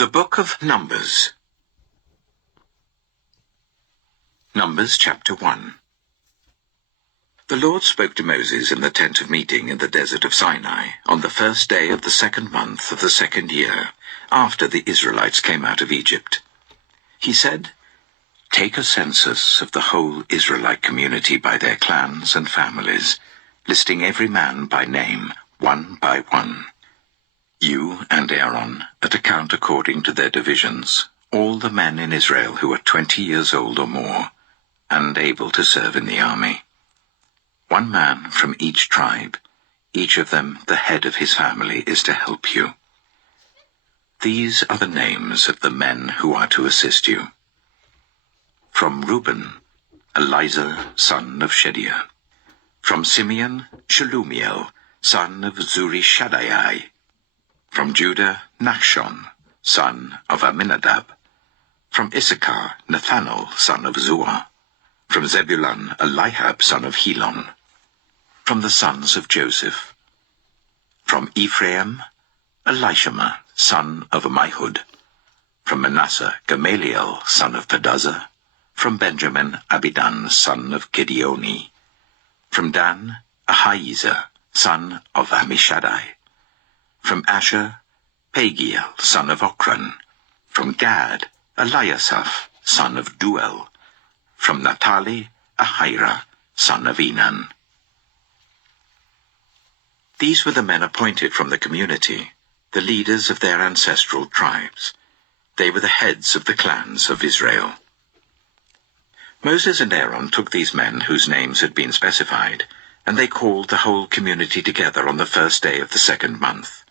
The Book of Numbers. Numbers chapter 1. The Lord spoke to Moses in the tent of meeting in the desert of Sinai on the first day of the second month of the second year, after the Israelites came out of Egypt. He said, "Take a census of the whole Israelite community by their clans and families, listing every man by name, one by one. You and Aaron are to count according to their divisions, all the men in Israel who are 20 years old or more, and able to serve in the army. One man from each tribe, each of them the head of his family, is to help you. These are the names of the men who are to assist you. From Reuben, Elizur, son of Shedeur. From Simeon, Shelumiel, son of Zurishaddai. From Judah, Nachshon, son of Amminadab. From Issachar, Nathanael, son of Zuar. From Zebulun, Eliab, son of Helon. From the sons of Joseph. From Ephraim, Elishama, son of Ammihud. From Manasseh, Gamaliel, son of Pedazah. From Benjamin, Abidan, son of Gideoni. From Dan, Ahiezer, son of Ammishaddai. From Asher, Pagiel, son of Ochran. From Gad, Eliasaph, son of Duel. From Naphtali, Ahira, son of Enan. These were the men appointed from the community, the leaders of their ancestral tribes. They were the heads of the clans of Israel. Moses and Aaron took these men whose names had been specified, and they called the whole community together on the first day of the second month.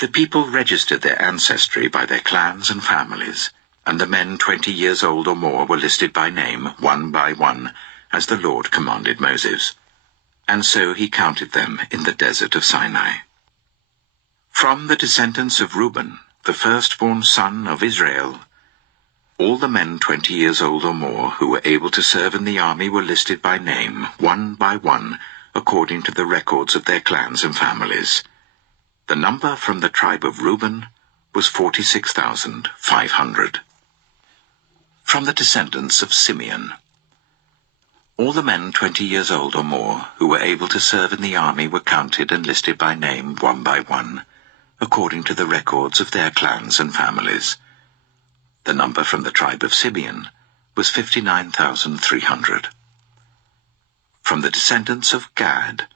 The people registered their ancestry by their clans and families, and the men 20 years old or more were listed by name, one by one, as the Lord commanded Moses. And so he counted them in the desert of Sinai. From the descendants of Reuben, the firstborn son of Israel, all the men 20 years old or more who were able to serve in the army were listed by name, one by one, according to the records of their clans and families. The number from the tribe of Reuben was 46,500. From the descendants of Simeon, all the men 20 years old or more who were able to serve in the army were counted and listed by name, one by one, according to the records of their clans and families. The number from the tribe of Simeon was 59,300. From the descendants of Gad,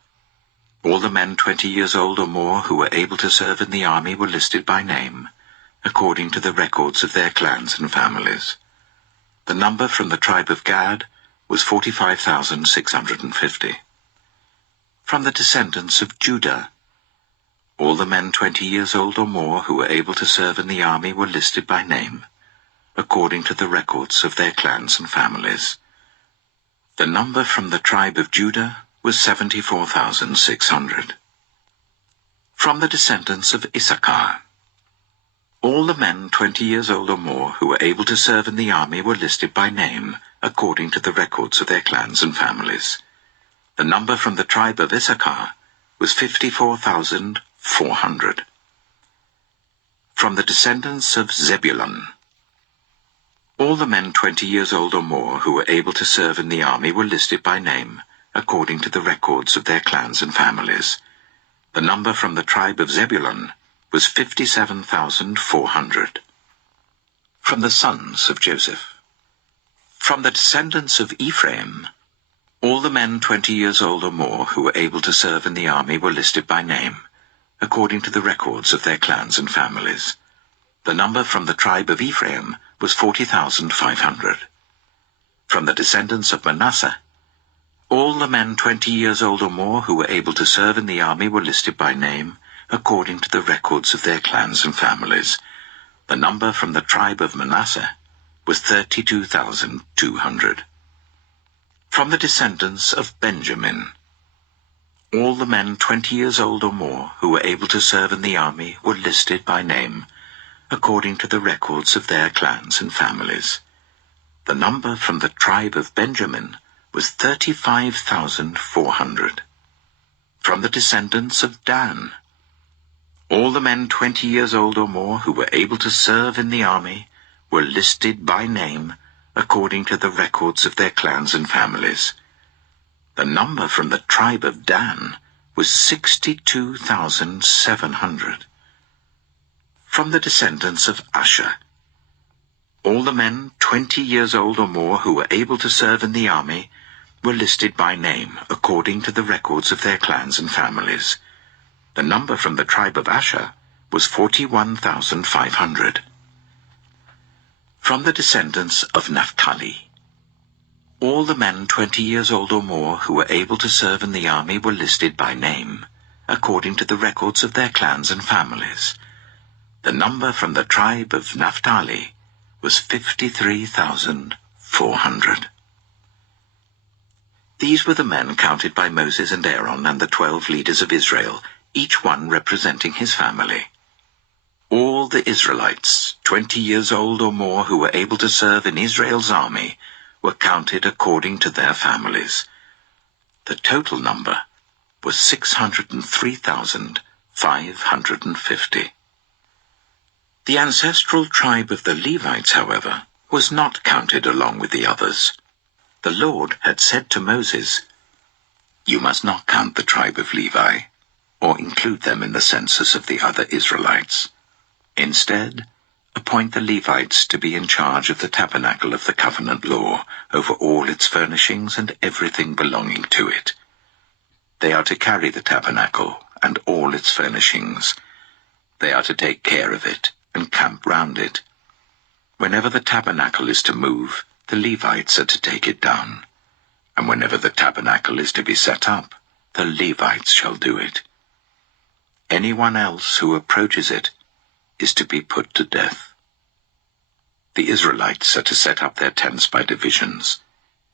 all the men 20 years old or more who were able to serve in the army were listed by name, according to the records of their clans and families. The number from the tribe of Gad was 45,650. From the descendants of Judah, all the men 20 years old or more who were able to serve in the army were listed by name, according to the records of their clans and families. The number from the tribe of Judah was 74,600. From the descendants of Issachar, all the men 20 years old or more who were able to serve in the army were listed by name, according to the records of their clans and families. The number from the tribe of Issachar was 54,400. From the descendants of Zebulun, all the men 20 years old or more who were able to serve in the army were listed by name, according to the records of their clans and families. The number from the tribe of Zebulun was 57,400. From the sons of Joseph, from the descendants of Ephraim, all the men 20 years old or more who were able to serve in the army were listed by name, according to the records of their clans and families. The number from the tribe of Ephraim was 40,500. From the descendants of Manasseh, all the men 20 years old or more who were able to serve in the army were listed by name, according to the records of their clans and families. The number from the tribe of Manasseh was 32,200. From the descendants of Benjamin, all the men 20 years old or more who were able to serve in the army were listed by name, according to the records of their clans and families. The number from the tribe of Benjamin was 35,400. From the descendants of Dan, All the men 20 years old or more who were able to serve in the army were listed by name according to the records of their clans and families. The number from the tribe of Dan was 62,700. From the descendants of Asher, all the men 20 years old or more who were able to serve in the army were listed by name according to the records of their clans and families. The number from the tribe of Asher was 41,500. From the descendants of Naphtali, all the men 20 years old or more who were able to serve in the army were listed by name according to the records of their clans and families. The number from the tribe of Naphtali was 53,400. These were the men counted by Moses and Aaron and the 12 leaders of Israel, each one representing his family. All the Israelites, 20 years old or more, who were able to serve in Israel's army, were counted according to their families. The total number was 603,550. The ancestral tribe of the Levites, however, was not counted along with the others. The Lord had said to Moses, "You must not count the tribe of Levi, or include them in the census of the other Israelites. Instead, appoint the Levites to be in charge of the tabernacle of the covenant law, over all its furnishings and everything belonging to it. They are to carry the tabernacle and all its furnishings. They are to take care of it and camp round it. Whenever the tabernacle is to move, the Levites are to take it down. And whenever the tabernacle is to be set up, the Levites shall do it. Anyone else who approaches it is to be put to death." The Israelites are to set up their tents by divisions,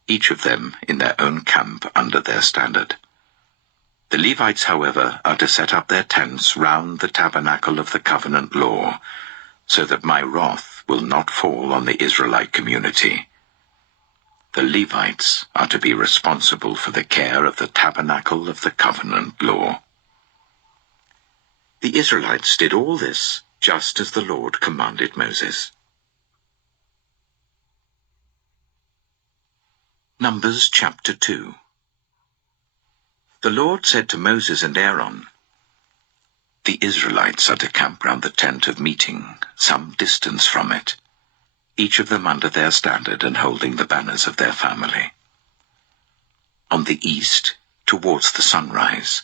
each of them in their own camp under their standard. The Levites, however, are to set up their tents round the tabernacle of the covenant law, so that my wrath will not fall on the Israelite community. The Levites are to be responsible for the care of the tabernacle of the covenant law. The Israelites did all this just as the Lord commanded Moses. Numbers chapter 2. The Lord said to Moses and Aaron, "The Israelites are to camp round the tent of meeting, some distance from it, each of them under their standard and holding the banners of their family. On the east, towards the sunrise,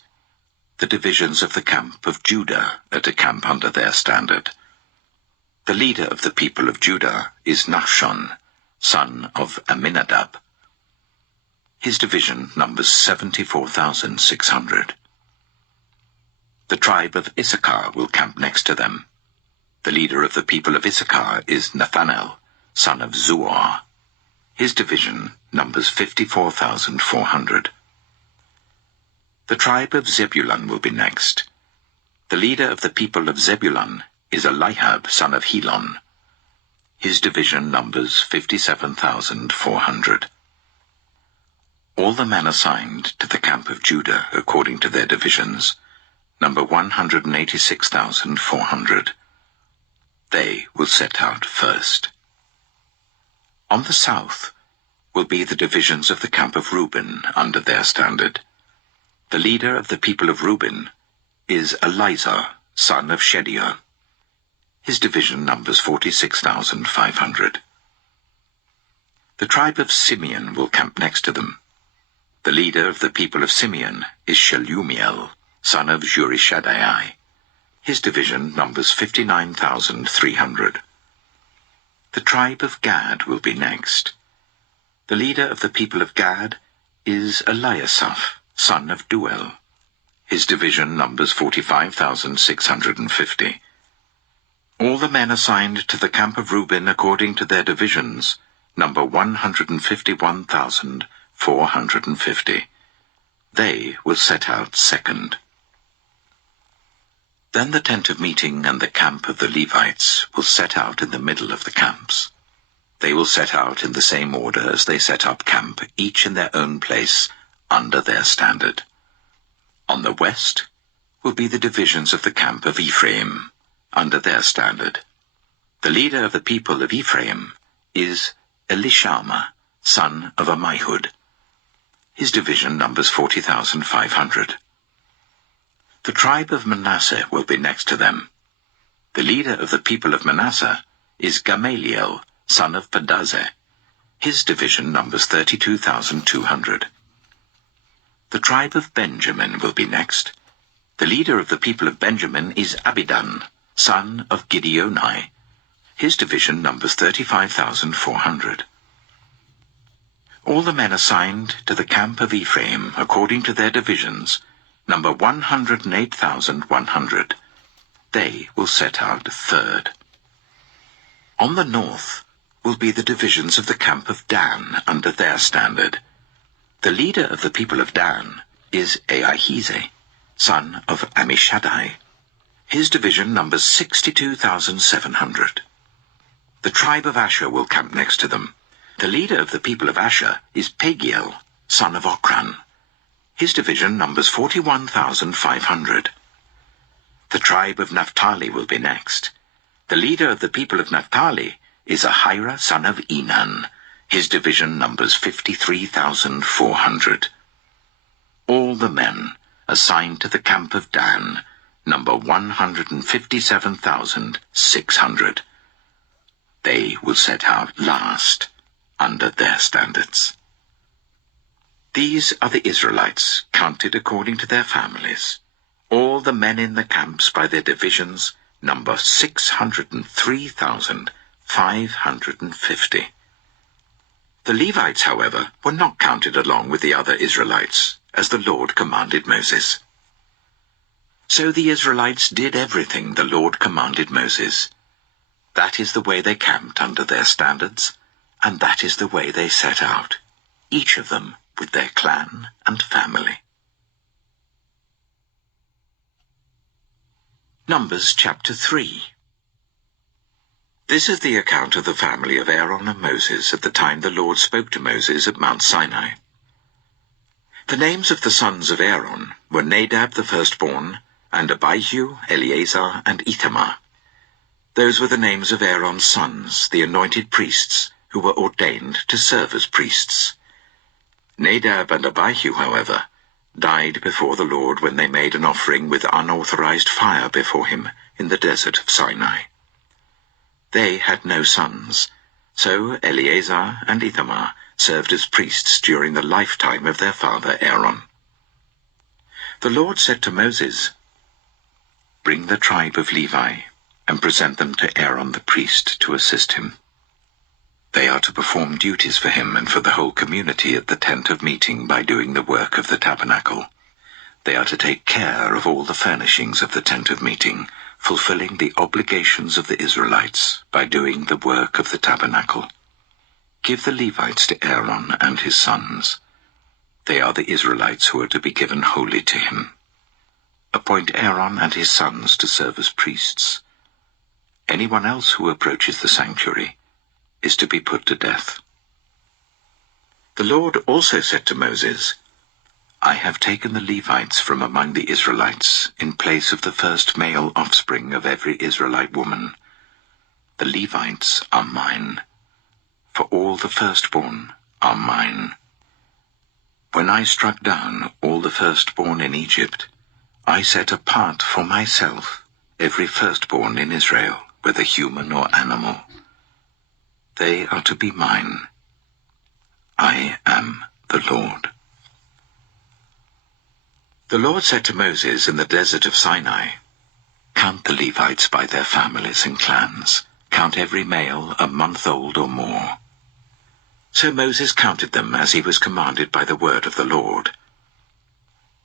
the divisions of the camp of Judah are to camp under their standard. The leader of the people of Judah is Nahshon, son of Amminadab. His division numbers 74,600. The tribe of Issachar will camp next to them. The leader of the people of Issachar is Nathanael, son of Zuar. His division numbers 54,400. The tribe of Zebulun will be next. The leader of the people of Zebulun is Eliab, son of Helon. His division numbers 57,400. All the men assigned to the camp of Judah according to their divisions number 186,400. They will set out first. On the south will be the divisions of the camp of Reuben under their standard. The leader of the people of Reuben is Elizur, son of Shedeur. His division numbers 46,500. The tribe of Simeon will camp next to them. The leader of the people of Simeon is Shelumiel, son of Zurishaddai. His division numbers 59,300. The tribe of Gad will be next. The leader of the people of Gad is Eliasaph, son of Duel. His division numbers 45,650. All the men assigned to the camp of Reuben according to their divisions number 151,450. They will set out second. Then the tent of meeting and the camp of the Levites will set out in the middle of the camps. They will set out in the same order as they set up camp, each in their own place, under their standard. On the west will be the divisions of the camp of Ephraim, under their standard. The leader of the people of Ephraim is Elishama, son of Ammihud. His division numbers 40,500. The tribe of Manasseh will be next to them. The leader of the people of Manasseh is Gamaliel, son of Pedazeh. His division numbers 32,200. The tribe of Benjamin will be next. The leader of the people of Benjamin is Abidan, son of Gideoni. His division numbers 35,400. All the men assigned to the camp of Ephraim, according to their divisions, number 108,100. They will set out third. On the north will be the divisions of the camp of Dan under their standard. The leader of the people of Dan is Ahijah, son of Ammishaddai. His division numbers 62,700. The tribe of Asher will camp next to them. The leader of the people of Asher is Pagiel, son of Ochran. His division numbers 41,500. The tribe of Naphtali will be next. The leader of the people of Naphtali is Ahira, son of Enan. His division numbers 53,400. All the men assigned to the camp of Dan number 157,600. They will set out last under their standards. These are the Israelites, counted according to their families. All the men in the camps by their divisions number 603,550. The Levites, however, were not counted along with the other Israelites, as the Lord commanded Moses. So the Israelites did everything the Lord commanded Moses. That is the way they camped under their standards, and that is the way they set out, each of them with their clan and family. Numbers chapter 3. This is the account of the family of Aaron and Moses at the time the Lord spoke to Moses at Mount Sinai. The names of the sons of Aaron were Nadab the firstborn, and Abihu, Eleazar, and Ithamar. Those were the names of Aaron's sons, the anointed priests, who were ordained to serve as priests. Nadab and Abihu, however, died before the Lord when they made an offering with unauthorized fire before him in the desert of Sinai. They had no sons, so Eleazar and Ithamar served as priests during the lifetime of their father Aaron. The Lord said to Moses, "Bring the tribe of Levi, and present them to Aaron the priest to assist him. They are to perform duties for him and for the whole community at the tent of meeting by doing the work of the tabernacle. They are to take care of all the furnishings of the tent of meeting, fulfilling the obligations of the Israelites by doing the work of the tabernacle. Give the Levites to Aaron and his sons. They are the Israelites who are to be given wholly to him. Appoint Aaron and his sons to serve as priests. Anyone else who approaches the sanctuary is to be put to death." The Lord also said to Moses, "I have taken the Levites from among the Israelites in place of the first male offspring of every Israelite woman. The Levites are mine, for all the firstborn are mine. When I struck down all the firstborn in Egypt, I set apart for myself every firstborn in Israel, whether human or animal. They are to be mine. I am the Lord." The Lord said to Moses in the desert of Sinai, "Count the Levites by their families and clans. Count every male a month old or more." So Moses counted them as he was commanded by the word of the Lord.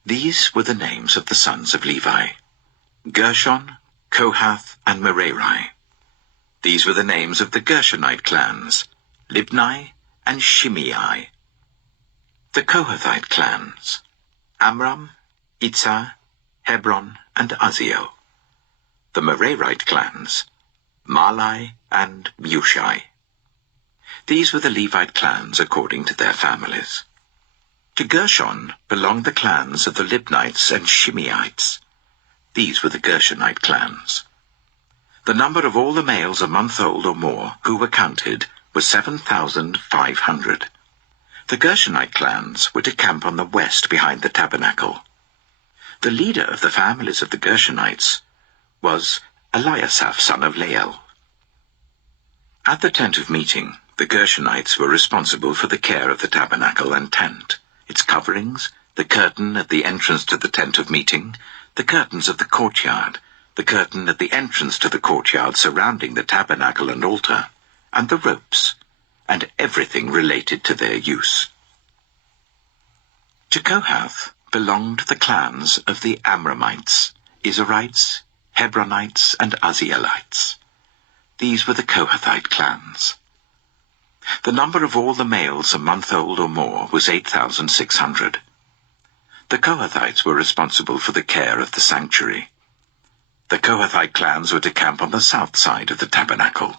These were the names of the sons of Levi: Gershon, Kohath, and Merari. These were the names of the Gershonite clans: Libni and Shimei. The Kohathite clans: Amram, Itzah, Hebron, and Uzziel. The Merarite clans: Malai and Mushai. These were the Levite clans according to their families. To Gershon belonged the clans of the Libnites and Shimeites. These were the Gershonite clans. The number of all the males a month old or more who were counted was 7,500. The Gershonite clans were to camp on the west behind the tabernacle. The leader of the families of the Gershonites was Eliasaph, son of Lael. At the tent of meeting, the Gershonites were responsible for the care of the tabernacle and tent, its coverings, the curtain at the entrance to the tent of meeting, the curtains of the courtyard, the curtain at the entrance to the courtyard surrounding the tabernacle and altar, and the ropes, and everything related to their use. To Kohath belonged the clans of the Amramites, Israelites, Hebronites, and Uzzielites. These were the Kohathite clans. The number of all the males a month old or more was 8,600. The Kohathites were responsible for the care of the sanctuary. The Kohathite clans were to camp on the south side of the tabernacle.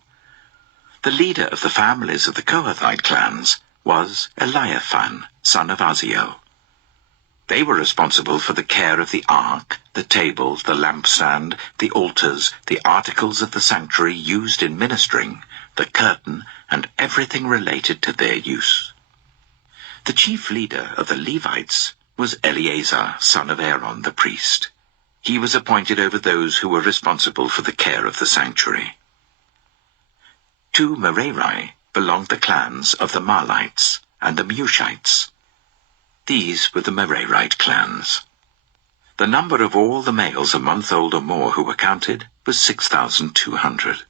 The leader of the families of the Kohathite clans was Eliaphan, son of Uzziel. They were responsible for the care of the ark, the table, the lampstand, the altars, the articles of the sanctuary used in ministering, the curtain, and everything related to their use. The chief leader of the Levites was Eleazar, son of Aaron the priest. He was appointed over those who were responsible for the care of the sanctuary. To Merari belonged the clans of the Mahlites and the Mushites. These were the Merarite clans. The number of all the males a month old or more who were counted was 6,200.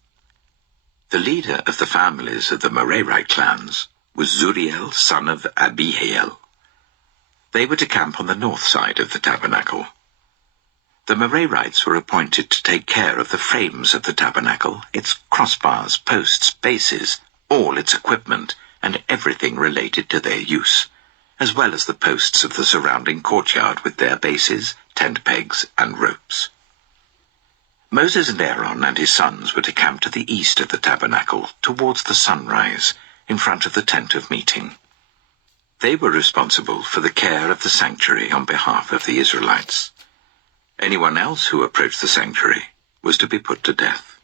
The leader of the families of the Merarite clans was Zuriel, son of Abihail. They were to camp on the north side of the tabernacle. The Merarites were appointed to take care of the frames of the tabernacle, its crossbars, posts, bases, all its equipment, and everything related to their use, as well as the posts of the surrounding courtyard with their bases, tent pegs, and ropes. Moses and Aaron and his sons were to camp to the east of the tabernacle, towards the sunrise, in front of the tent of meeting. They were responsible for the care of the sanctuary on behalf of the Israelites. Anyone else who approached the sanctuary was to be put to death.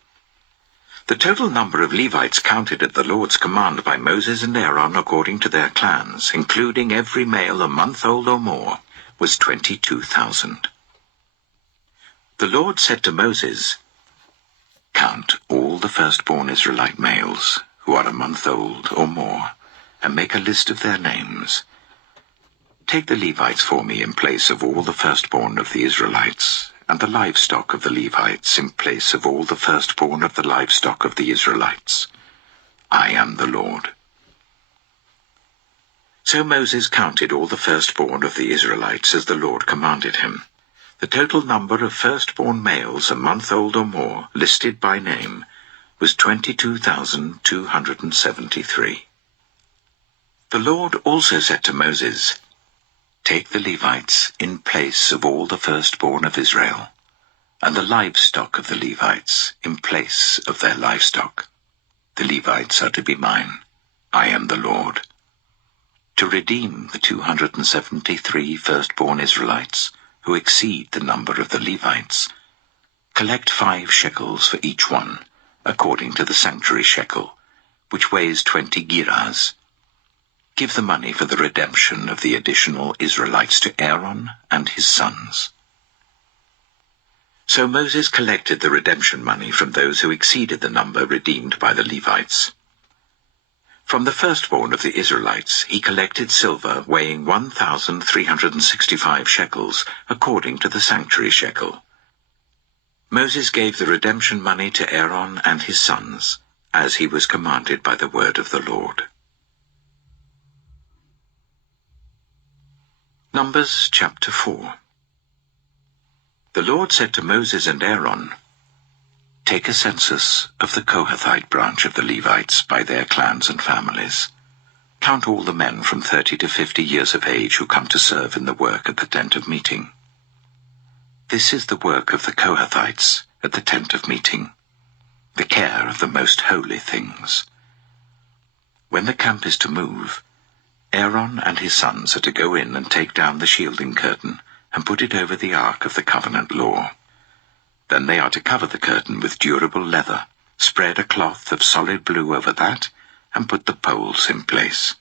The total number of Levites counted at the Lord's command by Moses and Aaron according to their clans, including every male a month old or more, was 22,000. The Lord said to Moses, "Count all the firstborn Israelite males who are a month old or more, and make a list of their names. Take the Levites for me in place of all the firstborn of the Israelites, and the livestock of the Levites in place of all the firstborn of the livestock of the Israelites. I am the Lord." So Moses counted all the firstborn of the Israelites as the Lord commanded him. The total number of firstborn males a month old or more, listed by name, was 22,273. The Lord also said to Moses, "Take the Levites in place of all the firstborn of Israel, and the livestock of the Levites in place of their livestock. The Levites are to be mine. I am the Lord. To redeem the 273 firstborn Israelites who exceed the number of the Levites, collect 5 shekels for each one, according to the sanctuary shekel, which weighs 20 gerahs. Give the money for the redemption of the additional Israelites to Aaron and his sons." So Moses collected the redemption money from those who exceeded the number redeemed by the Levites. From the firstborn of the Israelites he collected silver weighing 1,365 shekels, according to the sanctuary shekel. Moses gave the redemption money to Aaron and his sons, as he was commanded by the word of the Lord. Numbers chapter 4. The Lord said to Moses and Aaron, "Take a census of the Kohathite branch of the Levites by their clans and families. Count all the men from 30 to 50 years of age who come to serve in the work at the tent of meeting. This is the work of the Kohathites at the tent of meeting, the care of the most holy things. When the camp is to move, Aaron and his sons are to go in and take down the shielding curtain and put it over the ark of the covenant law. Then they are to cover the curtain with durable leather, spread a cloth of solid blue over that, and put the poles in place.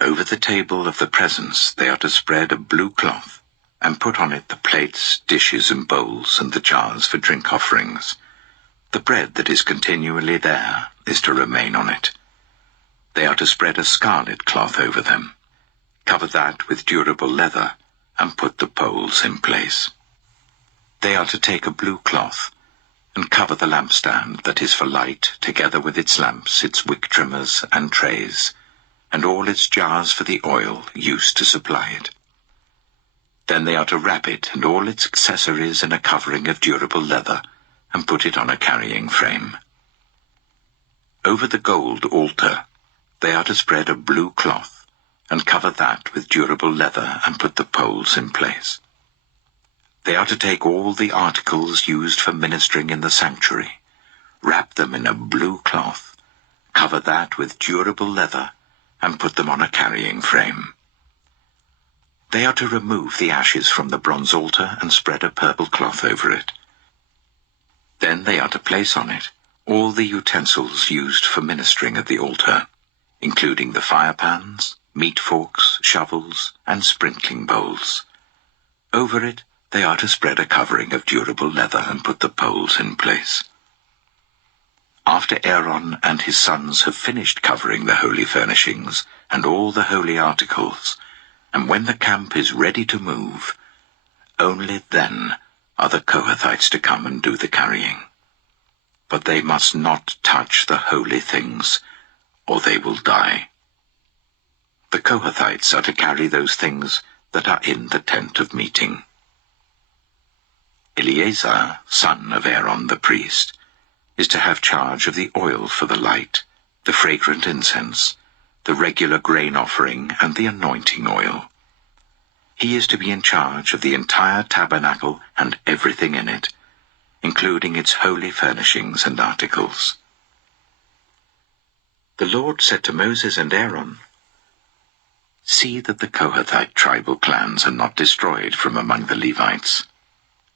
Over the table of the presence they are to spread a blue cloth, and put on it the plates, dishes, and bowls, and the jars for drink offerings. The bread that is continually there is to remain on it. They are to spread a scarlet cloth over them, cover that with durable leather, and put the poles in place. They are to take a blue cloth, and cover the lampstand that is for light, together with its lamps, its wick trimmers, and trays, and all its jars for the oil used to supply it. Then they are to wrap it and all its accessories in a covering of durable leather, and put it on a carrying frame. Over the gold altar they are to spread a blue cloth, and cover that with durable leather, and put the poles in place. They are to take all the articles used for ministering in the sanctuary, wrap them in a blue cloth, cover that with durable leather, and put them on a carrying frame. They are to remove the ashes from the bronze altar and spread a purple cloth over it. Then they are to place on it all the utensils used for ministering at the altar, including the fire pans, meat forks, shovels, and sprinkling bowls. Over it they are to spread a covering of durable leather and put the poles in place. After Aaron and his sons have finished covering the holy furnishings and all the holy articles, and when the camp is ready to move, only then are the Kohathites to come and do the carrying. But they must not touch the holy things, or they will die. The Kohathites are to carry those things that are in the tent of meeting. Eleazar, son of Aaron the priest, is to have charge of the oil for the light, the fragrant incense, the regular grain offering, and the anointing oil. He is to be in charge of the entire tabernacle and everything in it, including its holy furnishings and articles. The Lord said to Moses and Aaron, "See that the Kohathite tribal clans are not destroyed from among the Levites,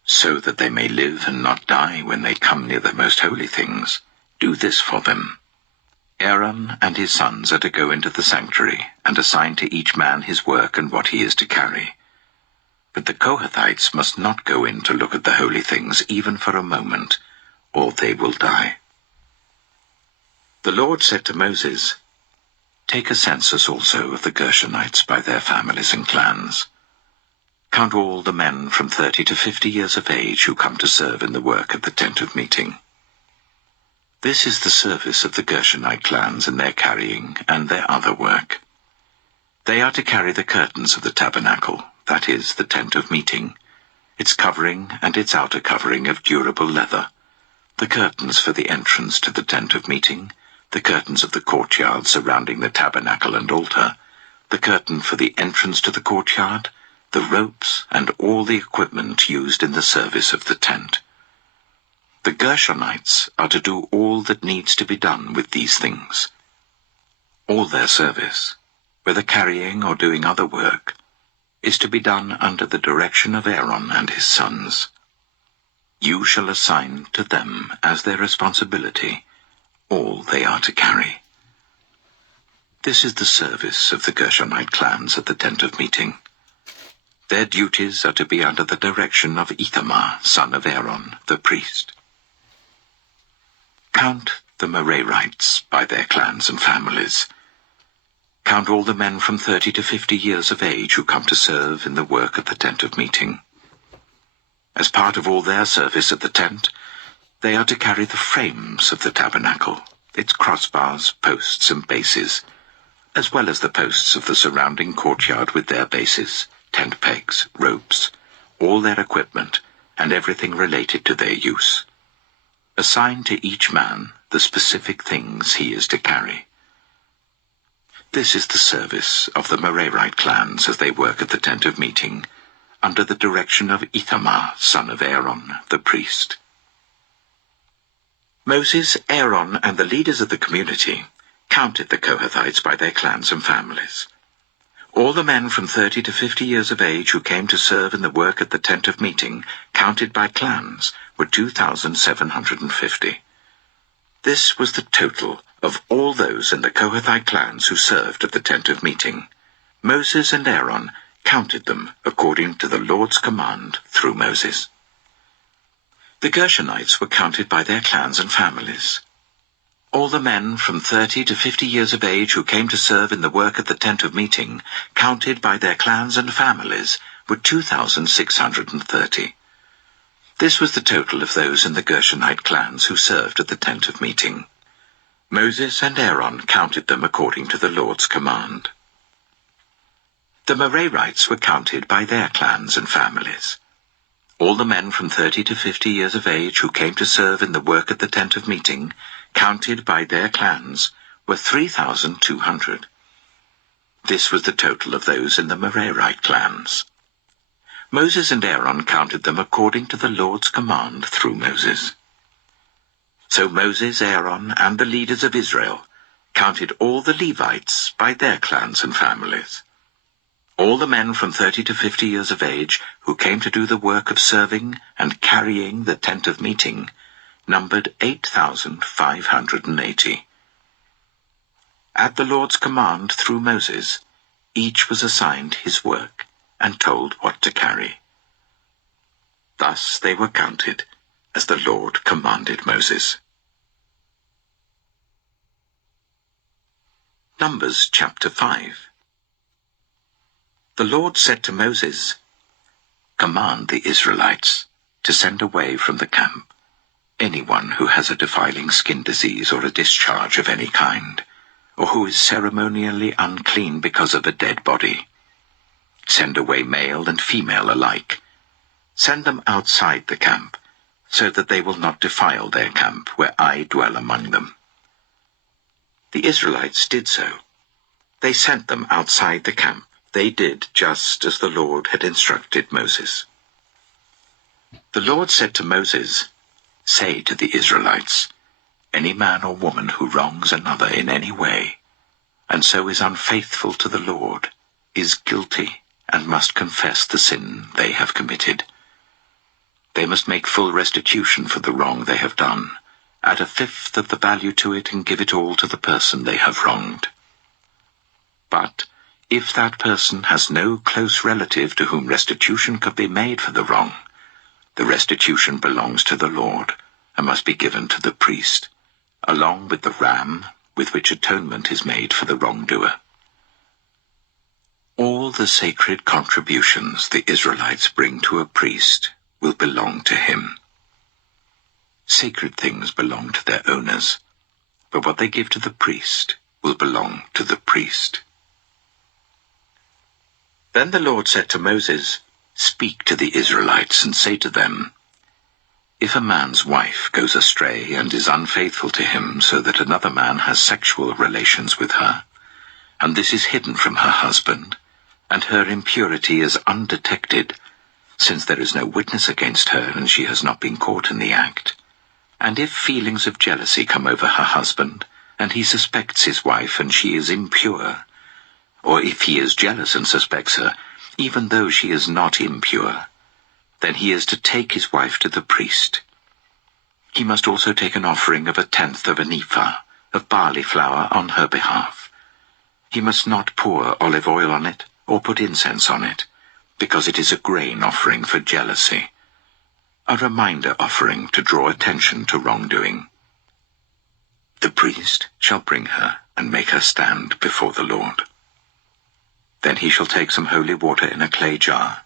so that they may live and not die when they come near the most holy things. Do this for them. Aaron and his sons are to go into the sanctuary and assign to each man his work and what he is to carry. But the Kohathites must not go in to look at the holy things even for a moment, or they will die." The Lord said to Moses, "Take a census also of the Gershonites by their families and clans. Count all the men from 30 to 50 years of age who come to serve in the work of the tent of meeting. This is the service of the Gershonite clans in their carrying and their other work. They are to carry the curtains of the tabernacle, that is, the tent of meeting, its covering and its outer covering of durable leather, the curtains for the entrance to the tent of meeting, the curtains of the courtyard surrounding the tabernacle and altar, the curtain for the entrance to the courtyard, the ropes, and all the equipment used in the service of the tent. The Gershonites are to do all that needs to be done with these things. All their service, whether carrying or doing other work, is to be done under the direction of Aaron and his sons. You shall assign to them as their responsibility all they are to carry. This is the service of the Gershonite clans at the tent of meeting. Their duties are to be under the direction of Ithamar, son of Aaron, the priest. Count the Merarites by their clans and families. Count all the men from 30 to 50 years of age who come to serve in the work at the tent of meeting. As part of all their service at the tent, they are to carry the frames of the tabernacle, its crossbars, posts, and bases, as well as the posts of the surrounding courtyard with their bases, tent pegs, ropes, all their equipment, and everything related to their use. Assign to each man the specific things he is to carry. This is the service of the Merarite clans as they work at the tent of meeting, under the direction of Ithamar, son of Aaron, the priest. Moses, Aaron, and the leaders of the community counted the Kohathites by their clans and families. All the men from 30 to 50 years of age who came to serve in the work at the tent of meeting, counted by clans, were 2,750. This was the total of all those in the Kohathite clans who served at the tent of meeting. Moses and Aaron counted them according to the Lord's command through Moses. The Gershonites were counted by their clans and families. All the men from 30 to 50 years of age who came to serve in the work at the tent of meeting, counted by their clans and families, were 2,630. This was the total of those in the Gershonite clans who served at the tent of meeting. Moses and Aaron counted them according to the Lord's command. The Merarites were counted by their clans and families. All the men from 30 to 50 years of age who came to serve in the work at the tent of meeting, counted by their clans, were 3,200. This was the total of those in the Merarite clans. Moses and Aaron counted them according to the Lord's command through Moses. So Moses, Aaron, and the leaders of Israel counted all the Levites by their clans and families. All the men from 30 to 50 years of age who came to do the work of serving and carrying the tent of meeting numbered 8,580. At the Lord's command through Moses, each was assigned his work and told what to carry. Thus they were counted as the Lord commanded Moses. Numbers chapter 5. The Lord said to Moses, "Command the Israelites to send away from the camp anyone who has a defiling skin disease or a discharge of any kind, or who is ceremonially unclean because of a dead body. Send away male and female alike. Send them outside the camp, so that they will not defile their camp where I dwell among them." The Israelites did so. They sent them outside the camp. They did just as the Lord had instructed Moses. The Lord said to Moses, "Say to the Israelites, any man or woman who wrongs another in any way, and so is unfaithful to the Lord, is guilty and must confess the sin they have committed. They must make full restitution for the wrong they have done, add a fifth of the value to it and give it all to the person they have wronged. But if that person has no close relative to whom restitution could be made for the wrong, the restitution belongs to the Lord and must be given to the priest, along with the ram with which atonement is made for the wrongdoer. All the sacred contributions the Israelites bring to a priest will belong to him. Sacred things belong to their owners, but what they give to the priest will belong to the priest." Then the Lord said to Moses, "Speak to the Israelites and say to them, if a man's wife goes astray and is unfaithful to him so that another man has sexual relations with her, and this is hidden from her husband, and her impurity is undetected, since there is no witness against her and she has not been caught in the act, and if feelings of jealousy come over her husband, and he suspects his wife and she is impure, or if he is jealous and suspects her, even though she is not impure, then he is to take his wife to the priest. He must also take an offering of 1/10 of an ephah of barley flour on her behalf. He must not pour olive oil on it or put incense on it, because it is a grain offering for jealousy, a reminder offering to draw attention to wrongdoing. The priest shall bring her and make her stand before the Lord. Then he shall take some holy water in a clay jar,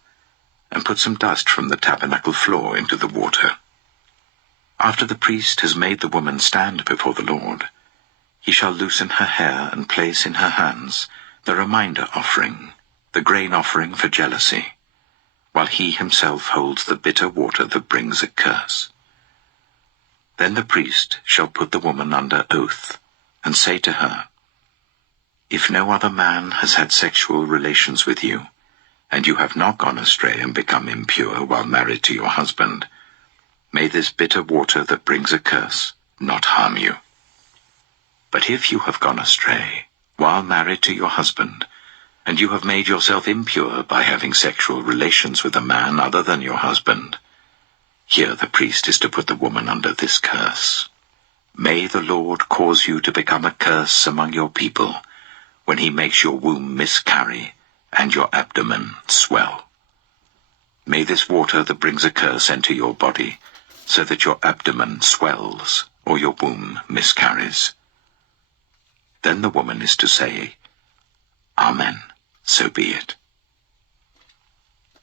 and put some dust from the tabernacle floor into the water. After the priest has made the woman stand before the Lord, he shall loosen her hair and place in her hands the reminder offering, the grain offering for jealousy, while he himself holds the bitter water that brings a curse. Then the priest shall put the woman under oath, and say to her, if no other man has had sexual relations with you, and you have not gone astray and become impure while married to your husband, may this bitter water that brings a curse not harm you. But if you have gone astray while married to your husband, and you have made yourself impure by having sexual relations with a man other than your husband, here the priest is to put the woman under this curse. May the Lord cause you to become a curse among your people, when he makes your womb miscarry and your abdomen swell. May this water that brings a curse enter your body, so that your abdomen swells or your womb miscarries. Then the woman is to say, Amen, so be it.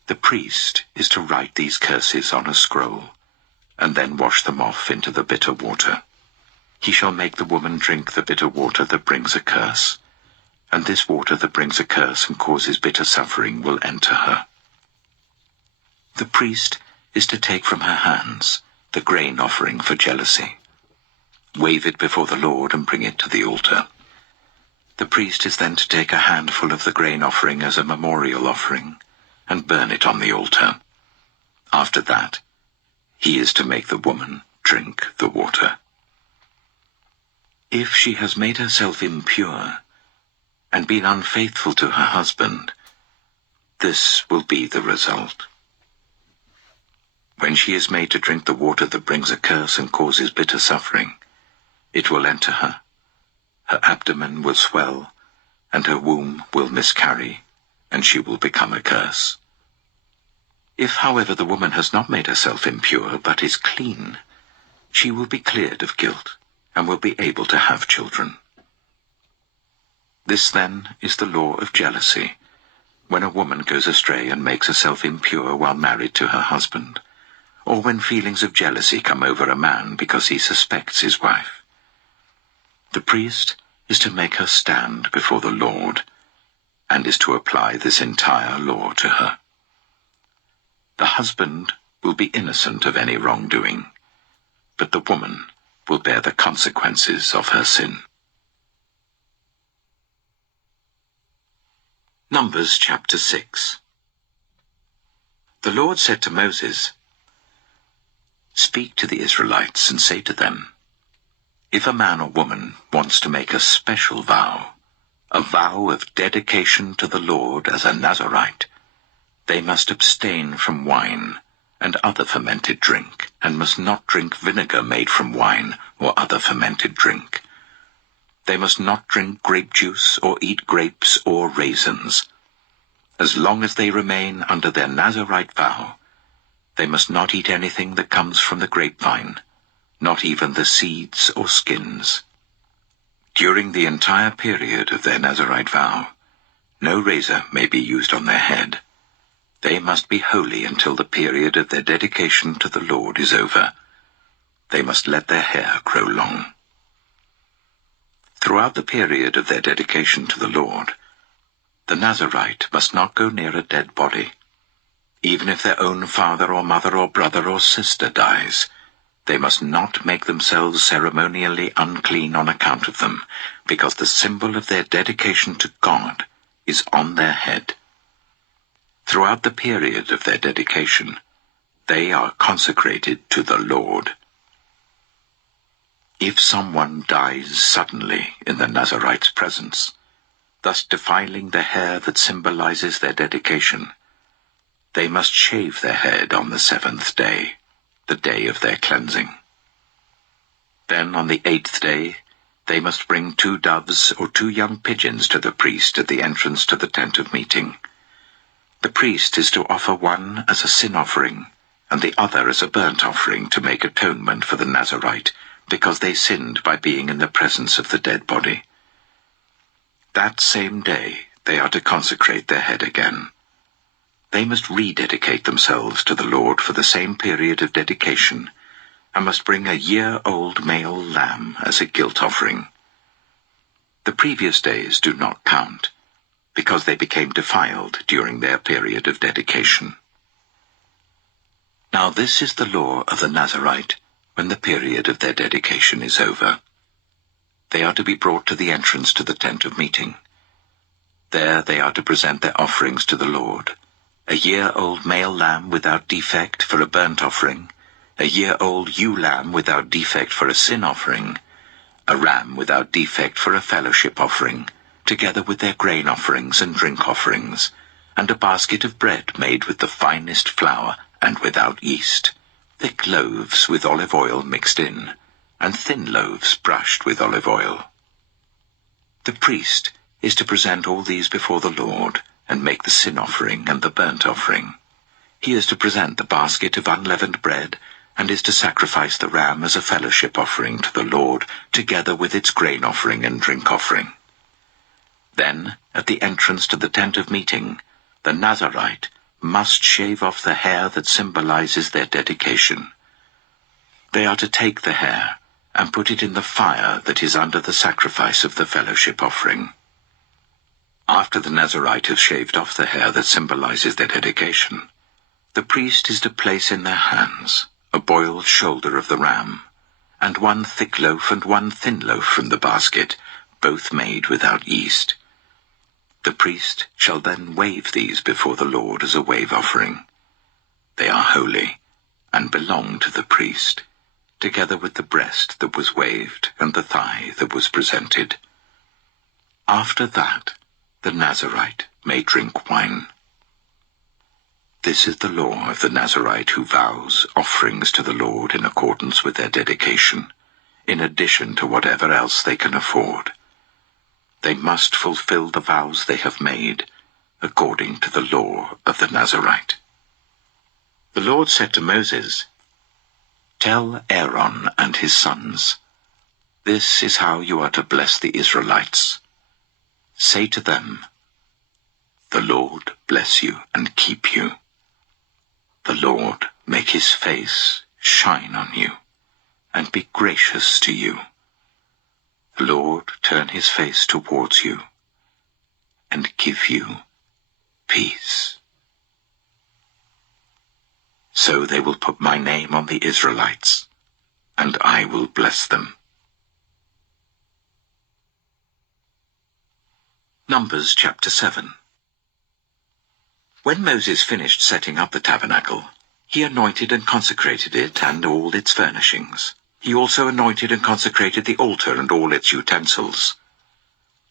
The priest is to write these curses on a scroll, and then wash them off into the bitter water. He shall make the woman drink the bitter water that brings a curse, and this water that brings a curse and causes bitter suffering will enter her. The priest is to take from her hands the grain offering for jealousy, wave it before the Lord and bring it to the altar. The priest is then to take a handful of the grain offering as a memorial offering and burn it on the altar. After that, he is to make the woman drink the water. If she has made herself impure and been unfaithful to her husband, this will be the result. When she is made to drink the water that brings a curse and causes bitter suffering, it will enter her. Her abdomen will swell, and her womb will miscarry, and she will become a curse. If, however, the woman has not made herself impure, but is clean, she will be cleared of guilt, and will be able to have children. This, then, is the law of jealousy, when a woman goes astray and makes herself impure while married to her husband, or when feelings of jealousy come over a man because he suspects his wife. The priest is to make her stand before the Lord, and is to apply this entire law to her. The husband will be innocent of any wrongdoing, but the woman will bear the consequences of her sin. Numbers chapter 6. The Lord said to Moses, Speak to the Israelites and say to them, If a man or woman wants to make a special vow, a vow of dedication to the Lord as a Nazirite, they must abstain from wine and other fermented drink, and must not drink vinegar made from wine or other fermented drink. They must not drink grape juice or eat grapes or raisins. As long as they remain under their Nazirite vow, they must not eat anything that comes from the grapevine, not even the seeds or skins. During the entire period of their Nazirite vow, no razor may be used on their head. They must be holy until the period of their dedication to the Lord is over. They must let their hair grow long. Throughout the period of their dedication to the Lord, the Nazirite must not go near a dead body. Even if their own father or mother or brother or sister dies, they must not make themselves ceremonially unclean on account of them, because the symbol of their dedication to God is on their head. Throughout the period of their dedication, they are consecrated to the Lord. If someone dies suddenly in the Nazirite's presence, thus defiling the hair that symbolizes their dedication, they must shave their head on the 7th day, the day of their cleansing. Then on the 8th day, they must bring 2 doves or 2 young pigeons to the priest at the entrance to the tent of meeting. The priest is to offer one as a sin offering, and the other as a burnt offering to make atonement for the Nazirite, because they sinned by being in the presence of the dead body. That same day they are to consecrate their head again. They must rededicate themselves to the Lord for the same period of dedication, and must bring a year-old male lamb as a guilt offering. The previous days do not count, because they became defiled during their period of dedication. Now this is the law of the Nazirite when the period of their dedication is over. They are to be brought to the entrance to the tent of meeting. There they are to present their offerings to the Lord: a year-old male lamb without defect for a burnt offering, a year-old ewe lamb without defect for a sin offering, a ram without defect for a fellowship offering, together with their grain offerings and drink offerings, and a basket of bread made with the finest flour and without yeast, thick loaves with olive oil mixed in, and thin loaves brushed with olive oil. The priest is to present all these before the Lord, and make the sin offering and the burnt offering. He is to present the basket of unleavened bread, and is to sacrifice the ram as a fellowship offering to the Lord, together with its grain offering and drink offering. Then, at the entrance to the tent of meeting, the Nazarite must shave off the hair that symbolizes their dedication. They are to take the hair and put it in the fire that is under the sacrifice of the fellowship offering. After the Nazarite has shaved off the hair that symbolizes their dedication, the priest is to place in their hands a boiled shoulder of the ram, and one thick loaf and one thin loaf from the basket, both made without yeast. The priest shall then wave these before the Lord as a wave offering. They are holy, and belong to the priest, together with the breast that was waved and the thigh that was presented. After that, the Nazarite may drink wine. This is the law of the Nazarite who vows offerings to the Lord in accordance with their dedication, in addition to whatever else they can afford. They must fulfill the vows they have made, according to the law of the Nazarite. The Lord said to Moses, "Tell Aaron and his sons, this is how you are to bless the Israelites. Say to them, the Lord bless you and keep you. The Lord make his face shine on you, and be gracious to you. The Lord turn his face towards you, and give you peace." So they will put my name on the Israelites, and I will bless them. Numbers chapter 7. When Moses finished setting up the tabernacle, he anointed and consecrated it and all its furnishings. He also anointed and consecrated the altar and all its utensils.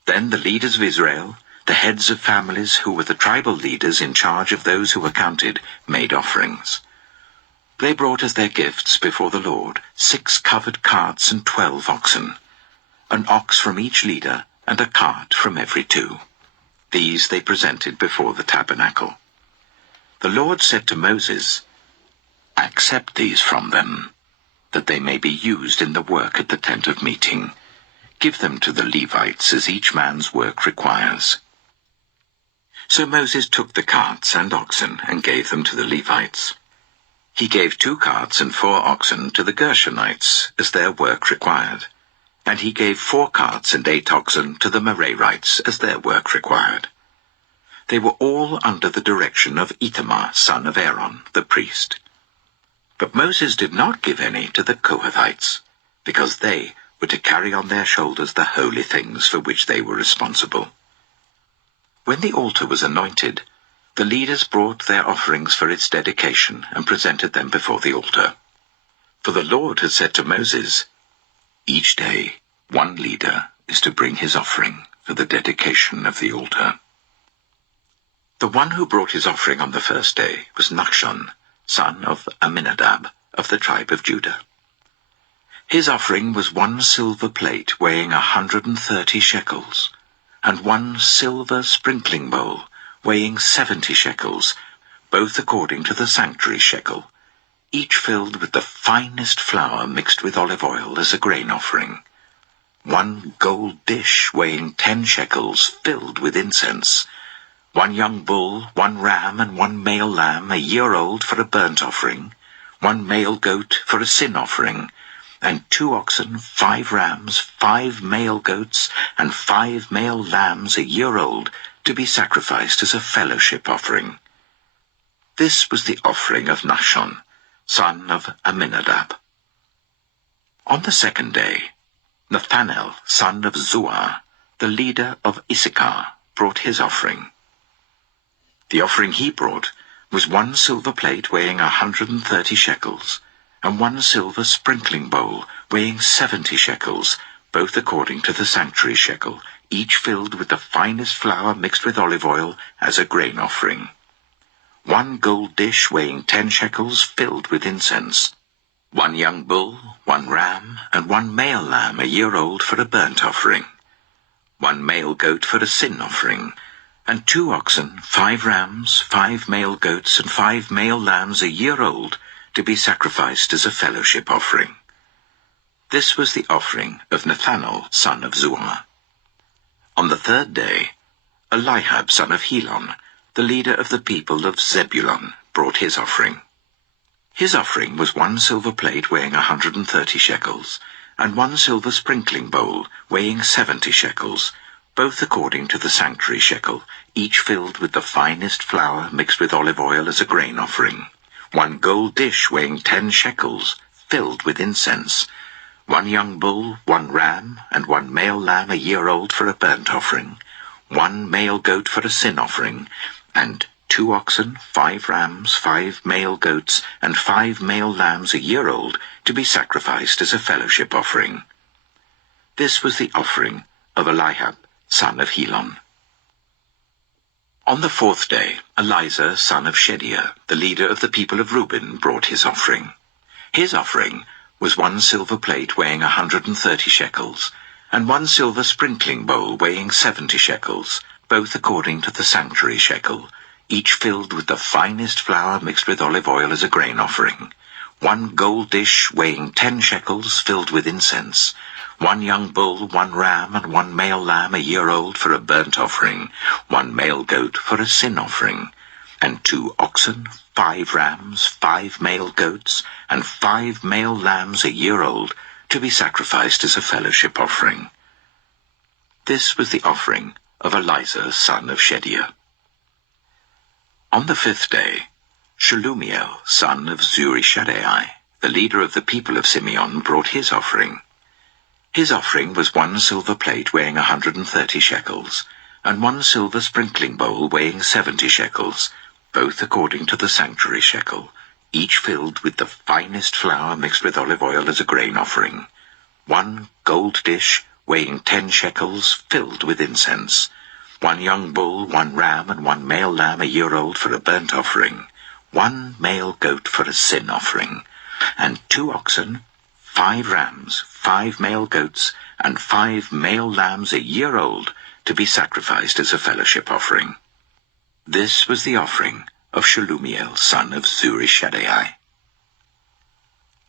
Then the leaders of Israel, the heads of families who were the tribal leaders in charge of those who were counted, made offerings. They brought as their gifts before the Lord 6 covered carts and 12 oxen, an ox from each leader and a cart from every 2. These they presented before the tabernacle. The Lord said to Moses, "Accept these from them, that they may be used in the work at the tent of meeting. Give them to the Levites as each man's work requires." So Moses took the carts and oxen and gave them to the Levites. He gave 2 carts and 4 oxen to the Gershonites as their work required, and he gave 4 carts and 8 oxen to the Merarites as their work required. They were all under the direction of Ithamar, son of Aaron, the priest. But Moses did not give any to the Kohathites, because they were to carry on their shoulders the holy things for which they were responsible. When the altar was anointed, the leaders brought their offerings for its dedication and presented them before the altar. For the Lord had said to Moses, "Each day 1 leader is to bring his offering for the dedication of the altar." The one who brought his offering on the first day was Nachshon, son of Amminadab, of the tribe of Judah. His offering was 1 silver plate weighing 130 shekels, and 1 silver sprinkling bowl weighing 70 shekels, both according to the sanctuary shekel, each filled with the finest flour mixed with olive oil as a grain offering. 1 gold dish weighing 10 shekels filled with incense, 1 young bull, 1 ram, and 1 male lamb a year old for a burnt offering, 1 male goat for a sin offering, and 2 oxen, 5 rams, 5 male goats, and 5 male lambs a year old, to be sacrificed as a fellowship offering. This was the offering of Nachshon, son of Amminadab. On the second day, Nathanael, son of Zuar, the leader of Issachar, brought his offering. The offering he brought was 1 silver plate weighing 130 shekels, and 1 silver sprinkling bowl weighing 70 shekels, both according to the sanctuary shekel, each filled with the finest flour mixed with olive oil as a grain offering. 1 gold dish weighing 10 shekels filled with incense. 1 young bull, 1 ram, and 1 male lamb a year old for a burnt offering. 1 male goat for a sin offering, and 2 oxen, 5 rams, 5 male goats, and 5 male lambs a year old, to be sacrificed as a fellowship offering. This was the offering of Nathanael, son of Zuar. On the 3rd day, Eliab, son of Helon, the leader of the people of Zebulun, brought his offering. His offering was 1 silver plate weighing 130 shekels, and 1 silver sprinkling bowl weighing 70 shekels, both according to the sanctuary shekel, each filled with the finest flour mixed with olive oil as a grain offering. 1 gold dish weighing 10 shekels, filled with incense. 1 young bull, 1 ram, and 1 male lamb a year old for a burnt offering. 1 male goat for a sin offering, and 2 oxen, 5 rams, 5 male goats, and 5 male lambs a year old, to be sacrificed as a fellowship offering. This was the offering of Eliab, son of Helon. On the 4th day, Elizur, son of Shedeur, the leader of the people of Reuben, brought his offering. His offering was 1 silver plate weighing 130 shekels, and 1 silver sprinkling bowl weighing 70 shekels, both according to the sanctuary shekel, each filled with the finest flour mixed with olive oil as a grain offering. 1 gold dish weighing 10 shekels, filled with incense. 1 young bull, 1 ram, and 1 male lamb a year old for a burnt offering. 1 male goat for a sin offering, and 2 oxen, 5 rams, 5 male goats, and 5 male lambs a year old, to be sacrificed as a fellowship offering. This was the offering of Elizur, son of Shedeur. On the 5th day, Shelumiel, son of Zurishaddai, the leader of the people of Simeon, brought his offering. His offering was 1 silver plate weighing 130 shekels, and 1 silver sprinkling bowl weighing 70 shekels, both according to the sanctuary shekel, each filled with the finest flour mixed with olive oil as a grain offering. 1 gold dish weighing 10 shekels, filled with incense. 1 young bull, 1 ram, and 1 male lamb a year old for a burnt offering. 1 male goat for a sin offering, and 2 oxen, 5 rams, 5 male goats, and 5 male lambs a year old, to be sacrificed as a fellowship offering. This was the offering of Shelumiel, son of Zurishaddai.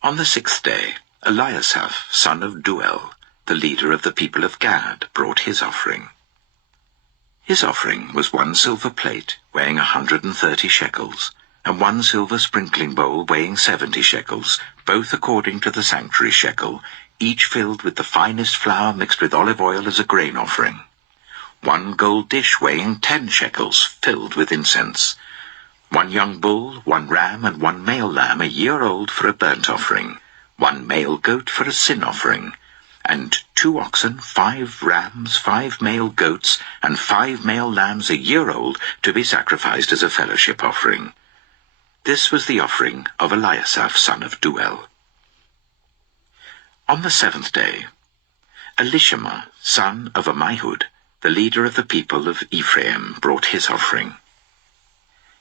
On the 6th day, Eliasaph, son of Duel, the leader of the people of Gad, brought his offering. His offering was 1 silver plate weighing 130 shekels, and 1 silver sprinkling bowl weighing 70 shekels, both according to the sanctuary shekel, each filled with the finest flour mixed with olive oil as a grain offering. 1 gold dish weighing 10 shekels, filled with incense. 1 young bull, 1 ram, and 1 male lamb a year old for a burnt offering. 1 male goat for a sin offering, and 2 oxen, 5 rams, 5 male goats, and 5 male lambs a year old, to be sacrificed as a fellowship offering. This was the offering of Eliasaph, son of Duel. On the 7th day, Elishama, son of Ammihud, the leader of the people of Ephraim, brought his offering.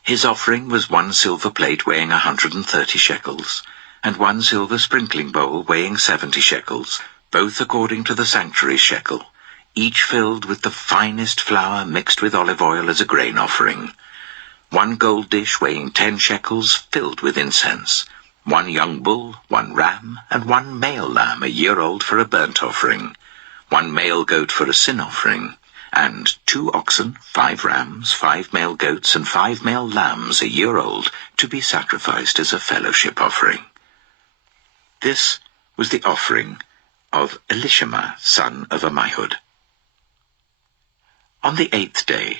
His offering was 1 silver plate weighing 130 shekels, and 1 silver sprinkling bowl weighing 70 shekels, both according to the sanctuary shekel, each filled with the finest flour mixed with olive oil as a grain offering. 1 gold dish weighing 10 shekels, filled with incense. 1 young bull, 1 ram, and 1 male lamb a year old for a burnt offering. 1 male goat for a sin offering, and 2 oxen, 5 rams, 5 male goats, and 5 male lambs a year old, to be sacrificed as a fellowship offering. This was the offering of Elishama, son of Ammihud. On the 8th day,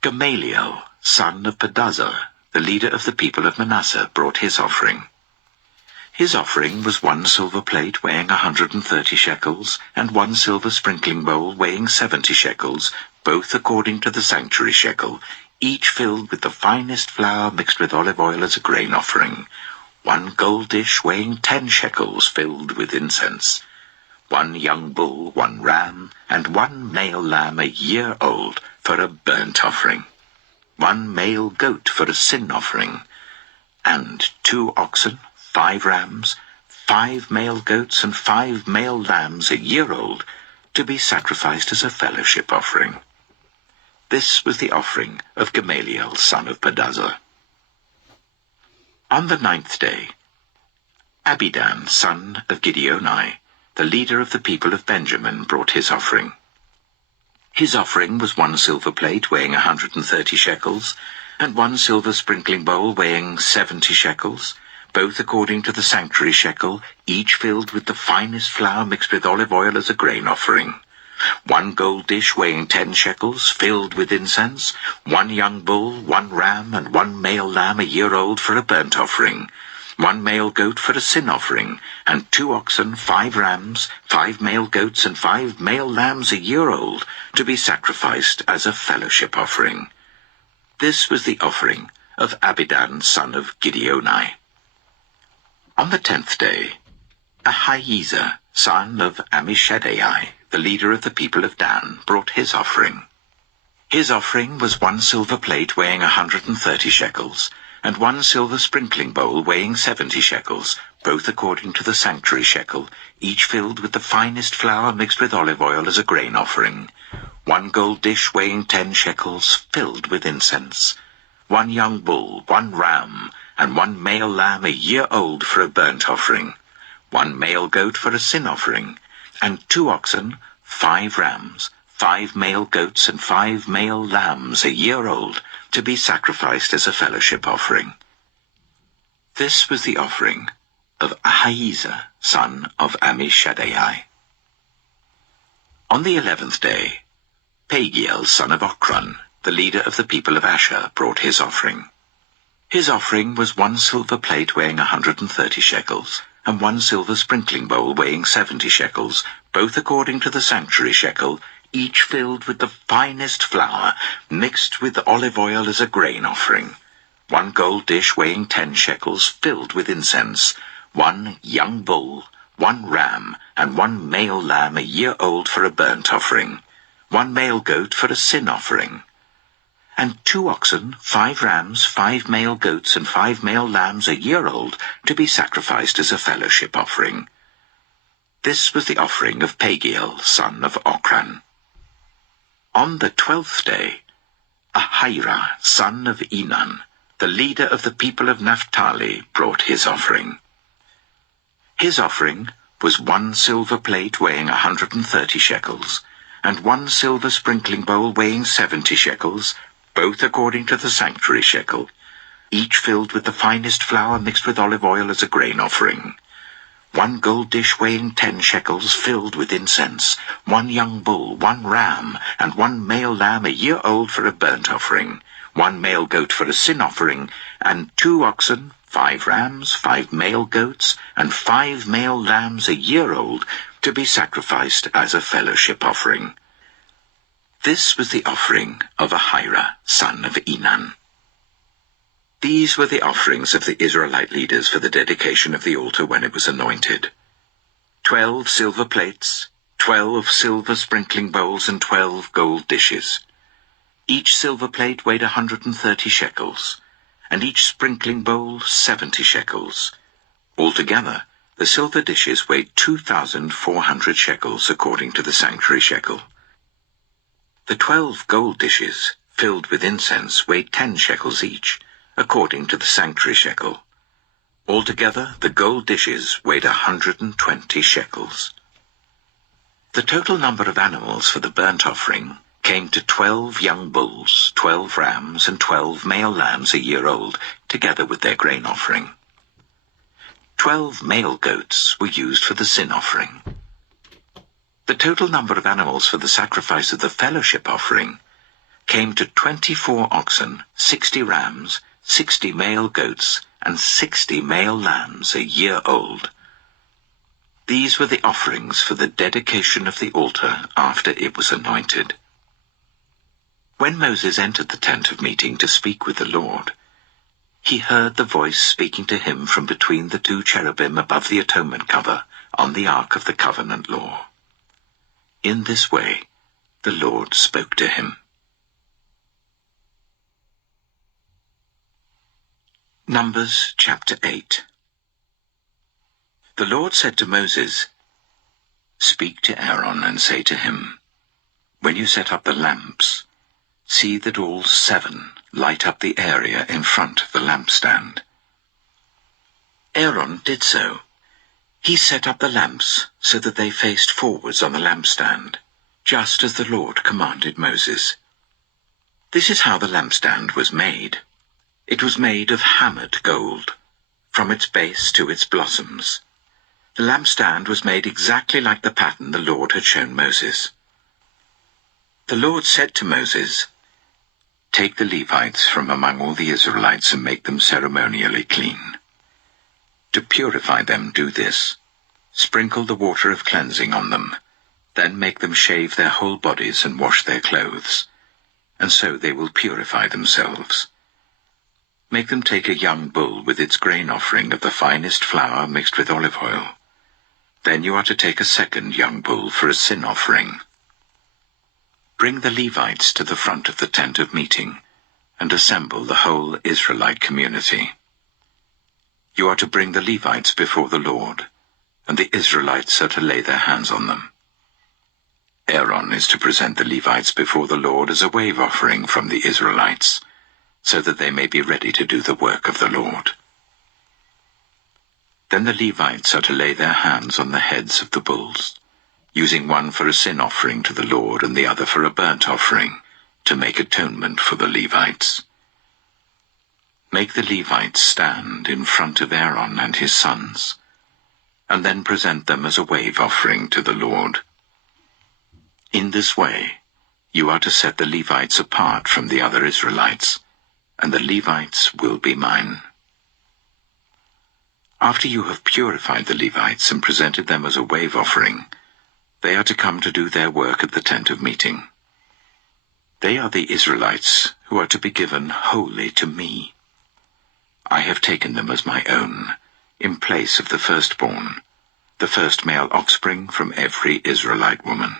Gamaliel, son of Pedazur, the leader of the people of Manasseh, brought his offering. His offering was 1 silver plate weighing 130 shekels, and 1 silver sprinkling bowl weighing 70 shekels, both according to the sanctuary shekel, each filled with the finest flour mixed with olive oil as a grain offering. 1 gold dish weighing 10 shekels, filled with incense. one young bull, one ram, and one male lamb a year old for a burnt offering, one male goat for a sin offering, and 2 oxen, 5 rams, 5 male goats, and 5 male lambs a year old, to be sacrificed as a fellowship offering. This was the offering of Gamaliel, son of Pedazur. On the 9th day, Abidan, son of Gideoni, the leader of the people of Benjamin, brought his offering. His offering was 1 silver plate weighing 130 shekels, and 1 silver sprinkling bowl weighing 70 shekels, both according to the sanctuary shekel, each filled with the finest flour mixed with olive oil as a grain offering. 1 gold dish weighing 10 shekels, filled with incense, 1 young bull, 1 ram, and 1 male lamb a year old for a burnt offering, 1 male goat for a sin offering, and 2 oxen, 5 rams, 5 male goats, and 5 male lambs a year old, to be sacrificed as a fellowship offering. This was the offering of Abidan, son of Gideoni. On the 10th day, Ahiezer, son of Ammishaddai, the leader of the people of Dan, brought his offering. His offering was 1 silver plate weighing 130 shekels, and 1 silver sprinkling bowl weighing 70 shekels, both according to the sanctuary shekel, each filled with the finest flour mixed with olive oil as a grain offering, 1 gold dish weighing 10 shekels, filled with incense, 1 young bull, 1 ram, and 1 male lamb a year old for a burnt offering, 1 male goat for a sin offering, and 2 oxen, 5 rams, 5 male goats, and 5 male lambs a year old, to be sacrificed as a fellowship offering. This was the offering of Ahiezer, son of Ammishaddai. On the 11th day, Pagiel, son of Ochran, the leader of the people of Asher, brought his offering. His offering was 1 silver plate weighing 130 shekels, and 1 silver sprinkling bowl weighing 70 shekels, both according to the sanctuary shekel, each filled with the finest flour, mixed with olive oil as a grain offering, 1 gold dish weighing 10 shekels, filled with incense, 1 young bull, 1 ram, and 1 male lamb a year old for a burnt offering, 1 male goat for a sin offering, and 2 oxen, 5 rams, 5 male goats, and 5 male lambs a year old, to be sacrificed as a fellowship offering. This was the offering of Pagiel, son of Ochran. On the 12th day, Ahira, son of Enan, the leader of the people of Naphtali, brought his offering. His offering was 1 silver plate weighing 130 shekels, and 1 silver sprinkling bowl weighing 70 shekels, both according to the sanctuary shekel, each filled with the finest flour mixed with olive oil as a grain offering, 1 gold dish weighing 10 shekels, filled with incense, 1 young bull, 1 ram, and 1 male lamb a year old for a burnt offering, 1 male goat for a sin offering, and 2 oxen, 5 rams, 5 male goats, and 5 male lambs a year old, to be sacrificed as a fellowship offering. This was the offering of Ahira, son of Enan. These were the offerings of the Israelite leaders for the dedication of the altar when it was anointed: 12 silver plates, 12 silver sprinkling bowls, and 12 gold dishes. Each silver plate weighed 130 shekels, and each sprinkling bowl 70 shekels. Altogether, the silver dishes weighed 2,400 shekels according to the sanctuary shekel. The 12 gold dishes, filled with incense, weighed 10 shekels each, according to the sanctuary shekel. Altogether, the gold dishes weighed 120 shekels. The total number of animals for the burnt offering came to 12 young bulls, 12 rams, and 12 male lambs a year old, together with their grain offering. 12 male goats were used for the sin offering. The total number of animals for the sacrifice of the fellowship offering came to 24 oxen, 60 rams, 60 male goats, and 60 male lambs a year old. These were the offerings for the dedication of the altar after it was anointed. When Moses entered the tent of meeting to speak with the Lord, he heard the voice speaking to him from between the 2 cherubim above the atonement cover on the ark of the covenant law. In this way the Lord spoke to him. Numbers chapter 8. The Lord said to Moses, "Speak to Aaron and say to him, when you set up the lamps, see that all 7 light up the area in front of the lampstand." Aaron did so. He set up the lamps so that they faced forwards on the lampstand, just as the Lord commanded Moses. This is how the lampstand was made. It was made of hammered gold, from its base to its blossoms. The lampstand was made exactly like the pattern the Lord had shown Moses. The Lord said to Moses, "Take the Levites from among all the Israelites and make them ceremonially clean. To purify them, do this: sprinkle the water of cleansing on them, then make them shave their whole bodies and wash their clothes, and so they will purify themselves. Make them take a young bull with its grain offering of the finest flour mixed with olive oil. Then you are to take a second young bull for a sin offering. Bring the Levites to the front of the tent of meeting, and assemble the whole Israelite community. You are to bring the Levites before the Lord, and the Israelites are to lay their hands on them. Aaron is to present the Levites before the Lord as a wave offering from the Israelites, so that they may be ready to do the work of the Lord. Then the Levites are to lay their hands on the heads of the bulls, using one for a sin offering to the Lord and the other for a burnt offering, to make atonement for the Levites. Make the Levites stand in front of Aaron and his sons, and then present them as a wave offering to the Lord. In this way you are to set the Levites apart from the other Israelites, and the Levites will be mine. After you have purified the Levites and presented them as a wave offering, they are to come to do their work at the tent of meeting. They are the Israelites who are to be given wholly to me. I have taken them as my own, in place of the firstborn, the first male offspring from every Israelite woman.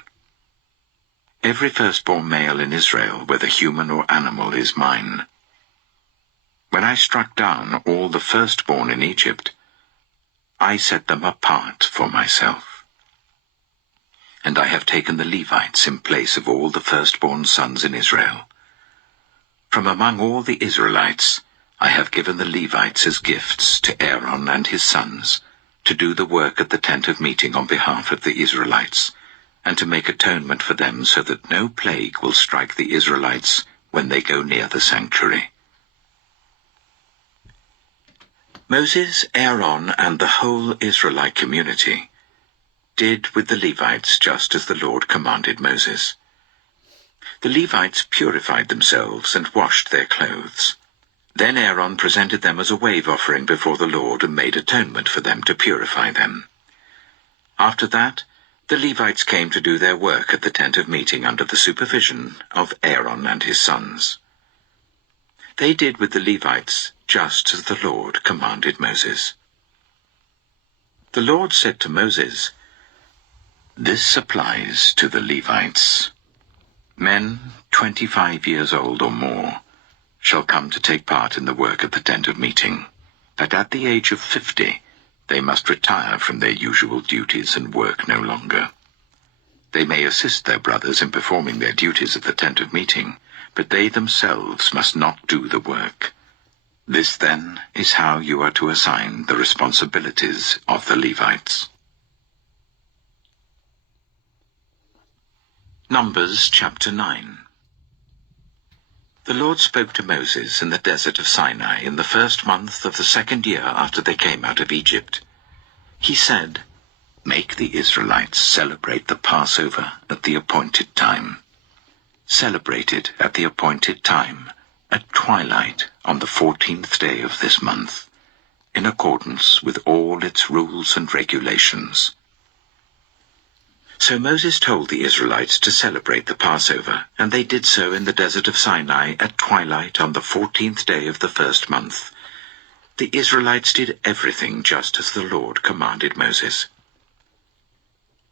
Every firstborn male in Israel, whether human or animal, is mine. When I struck down all the firstborn in Egypt, I set them apart for myself. And I have taken the Levites in place of all the firstborn sons in Israel. From among all the Israelites, I have given the Levites as gifts to Aaron and his sons, to do the work at the tent of meeting on behalf of the Israelites, and to make atonement for them so that no plague will strike the Israelites when they go near the sanctuary." Moses, Aaron, and the whole Israelite community did with the Levites just as the Lord commanded Moses. The Levites purified themselves and washed their clothes. Then Aaron presented them as a wave offering before the Lord and made atonement for them to purify them. After that, the Levites came to do their work at the tent of meeting under the supervision of Aaron and his sons. They did with the Levites just as the Lord commanded Moses. The Lord said to Moses, "This applies to the Levites. Men 25 years old or more shall come to take part in the work at the tent of meeting, but at the age of 50 they must retire from their usual duties and work no longer. They may assist their brothers in performing their duties at the tent of meeting, but they themselves must not do the work. This, then, is how you are to assign the responsibilities of the Levites." Numbers chapter 9. The Lord spoke to Moses in the desert of Sinai in the 1st month of the 2nd year after they came out of Egypt. He said, "Make the Israelites celebrate the Passover at the appointed time. Celebrate it at the appointed time, at twilight on the 14th day of this month, in accordance with all its rules and regulations." So Moses told the Israelites to celebrate the Passover, and they did so in the desert of Sinai at twilight on the 14th day of the 1st month. The Israelites did everything just as the Lord commanded Moses.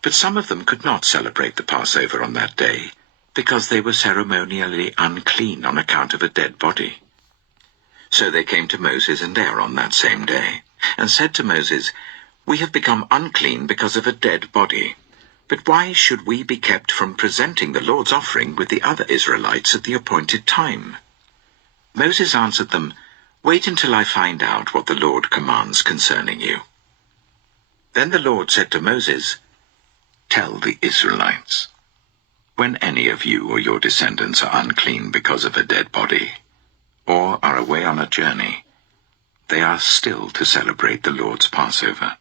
But some of them could not celebrate the Passover on that day, because they were ceremonially unclean on account of a dead body. So they came to Moses and Aaron that same day, and said to Moses, "We have become unclean because of a dead body. But why should we be kept from presenting the Lord's offering with the other Israelites at the appointed time?" Moses answered them, "Wait until I find out what the Lord commands concerning you." Then the Lord said to Moses, "Tell the Israelites, when any of you or your descendants are unclean because of a dead body, or are away on a journey, they are still to celebrate the Lord's Passover.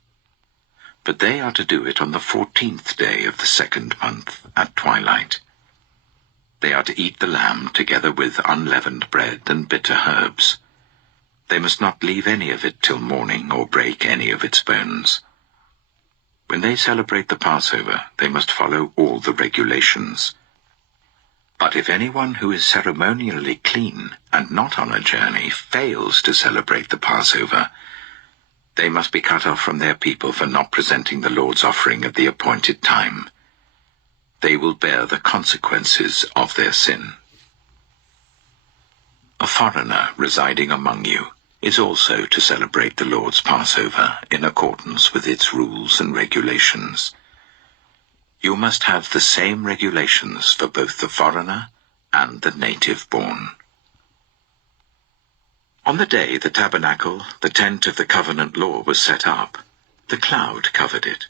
But they are to do it on the 14th day of the second month at twilight. They are to eat the lamb together with unleavened bread and bitter herbs. They must not leave any of it till morning or break any of its bones. When they celebrate the Passover, they must follow all the regulations. But if anyone who is ceremonially clean and not on a journey fails to celebrate the Passover, they must be cut off from their people for not presenting the Lord's offering at the appointed time. They will bear the consequences of their sin. A foreigner residing among you is also to celebrate the Lord's Passover in accordance with its rules and regulations. You must have the same regulations for both the foreigner and the native-born. On the day the tabernacle, the tent of the covenant law, was set up, the cloud covered it.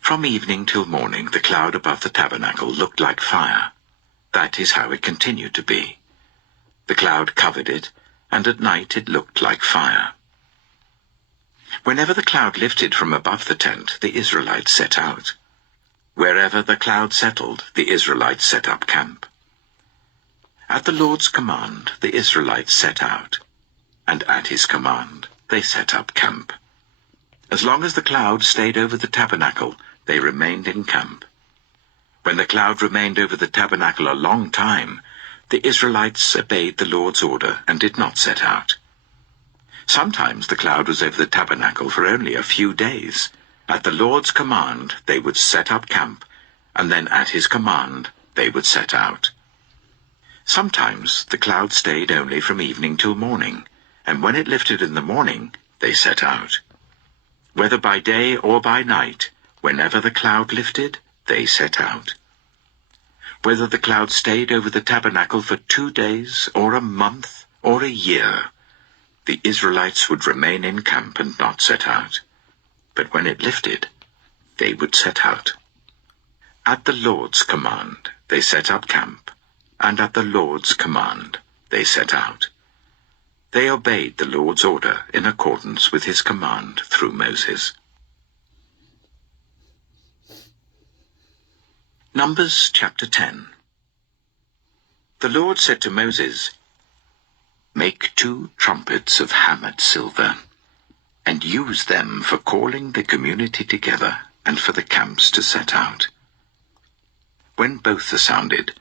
From evening till morning the cloud above the tabernacle looked like fire. That is how it continued to be. The cloud covered it, and at night it looked like fire. Whenever the cloud lifted from above the tent, the Israelites set out. Wherever the cloud settled, the Israelites set up camp. At the Lord's command, the Israelites set out, and at his command, they set up camp. As long as the cloud stayed over the tabernacle, they remained in camp. When the cloud remained over the tabernacle a long time, the Israelites obeyed the Lord's order and did not set out. Sometimes the cloud was over the tabernacle for only a few days. At the Lord's command, they would set up camp, and then at his command, they would set out. Sometimes the cloud stayed only from evening till morning, and when it lifted in the morning, they set out. Whether by day or by night, whenever the cloud lifted, they set out. Whether the cloud stayed over the tabernacle for 2 days, or a month, or a year, the Israelites would remain in camp and not set out. But when it lifted, they would set out. At the Lord's command, they set up camp, and at the Lord's command, they set out. They obeyed the Lord's order in accordance with his command through Moses. Numbers chapter 10. The Lord said to Moses, "Make 2 trumpets of hammered silver, and use them for calling the community together and for the camps to set out. When both are sounded,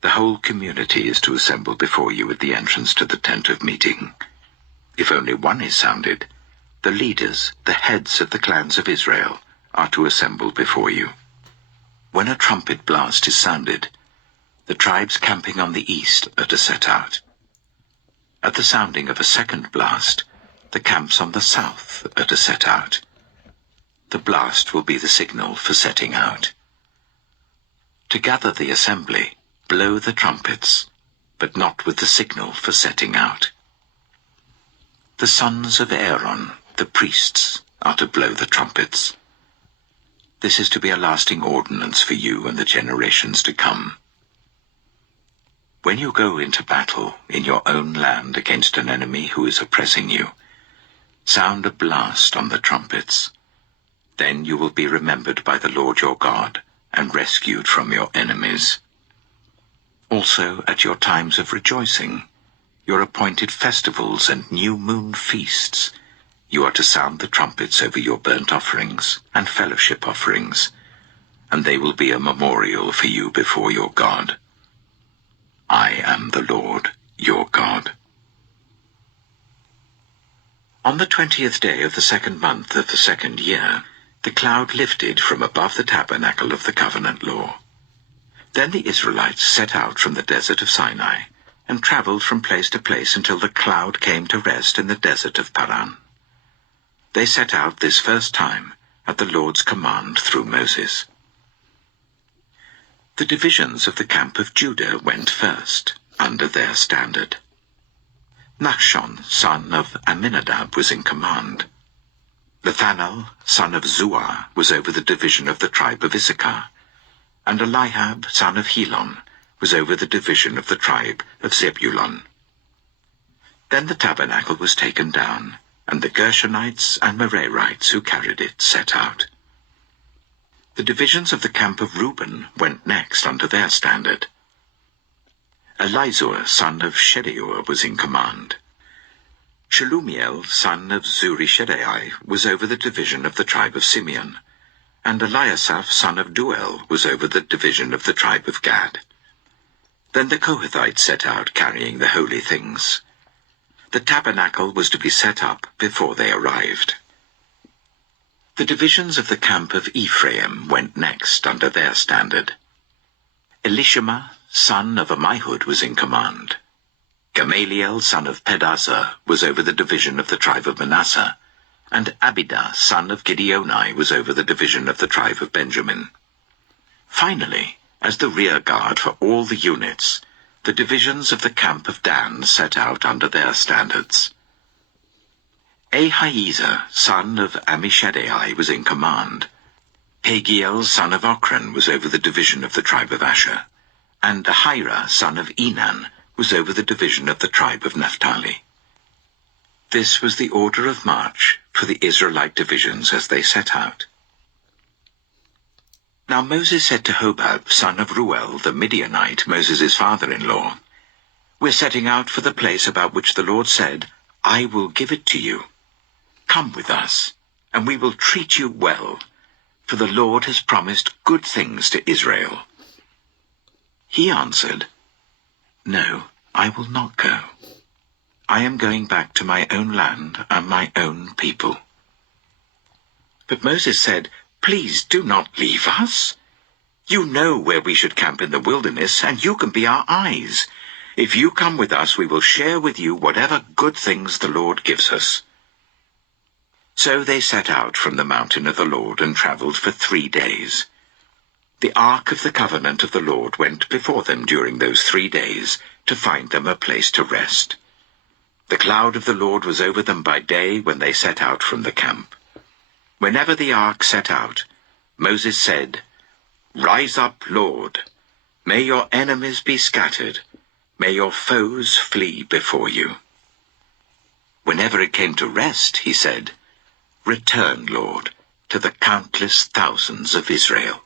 the whole community is to assemble before you at the entrance to the tent of meeting. If only one is sounded, the leaders, the heads of the clans of Israel, are to assemble before you. When a trumpet blast is sounded, the tribes camping on the east are to set out. At the sounding of a second blast, the camps on the south are to set out. The blast will be the signal for setting out. To gather the assembly, blow the trumpets, but not with the signal for setting out. The sons of Aaron, the priests, are to blow the trumpets. This is to be a lasting ordinance for you and the generations to come. When you go into battle in your own land against an enemy who is oppressing you, sound a blast on the trumpets. Then you will be remembered by the Lord your God and rescued from your enemies. Also at your times of rejoicing, your appointed festivals and new moon feasts, you are to sound the trumpets over your burnt offerings and fellowship offerings, and they will be a memorial for you before your God. I am the Lord, your God. On the 20th day of the second month of the second year, The cloud lifted from above the tabernacle of the covenant law. Then the Israelites set out from the desert of Sinai and traveled from place to place until the cloud came to rest in the desert of Paran. They set out this first time at the Lord's command through Moses. The divisions of the camp of Judah went first, under their standard. Nachshon, son of Amminadab, was in command. Nathanael, son of Zuar, was over the division of the tribe of Issachar, and Eliab, son of Helon, was over the division of the tribe of Zebulun. Then the tabernacle was taken down, and the Gershonites and Merarites who carried it set out. The divisions of the camp of Reuben went next under their standard. Elizur, son of Shedeur, was in command. Shelumiel, son of Zurishaddai, was over the division of the tribe of Simeon, and Eliasaph, son of Duel, was over the division of the tribe of Gad. Then the Kohathites set out carrying the holy things. The tabernacle was to be set up before they arrived. The divisions of the camp of Ephraim went next under their standard. Elishama, son of Ammihud, was in command. Gamaliel, son of Pedazur, was over the division of the tribe of Manasseh, and Abidah, son of Gideoni, was over the division of the tribe of Benjamin. Finally, as the rear guard for all the units, the divisions of the camp of Dan set out under their standards. Ahiezer, son of Ammishaddai, was in command. Pagiel, son of Ochran, was over the division of the tribe of Asher, and Ahira, son of Enan, was over the division of the tribe of Naphtali. This was the order of march for the Israelite divisions as they set out. Now Moses said to Hobab, son of Ruel, the Midianite, Moses' father-in-law, "We're setting out for the place about which the Lord said, 'I will give it to you.' Come with us, and we will treat you well, for the Lord has promised good things to Israel." He answered, "No, I will not go. I am going back to my own land and my own people." But Moses said, "Please do not leave us. You know where we should camp in the wilderness, and you can be our eyes. If you come with us, we will share with you whatever good things the Lord gives us." So they set out from the mountain of the Lord and traveled for 3 days. The ark of the covenant of the Lord went before them during those 3 days to find them a place to rest. The cloud of the Lord was over them by day when they set out from the camp. Whenever the ark set out, Moses said, "Rise up, Lord. May your enemies be scattered. May your foes flee before you." Whenever it came to rest, he said, "Return, Lord, to the countless thousands of Israel."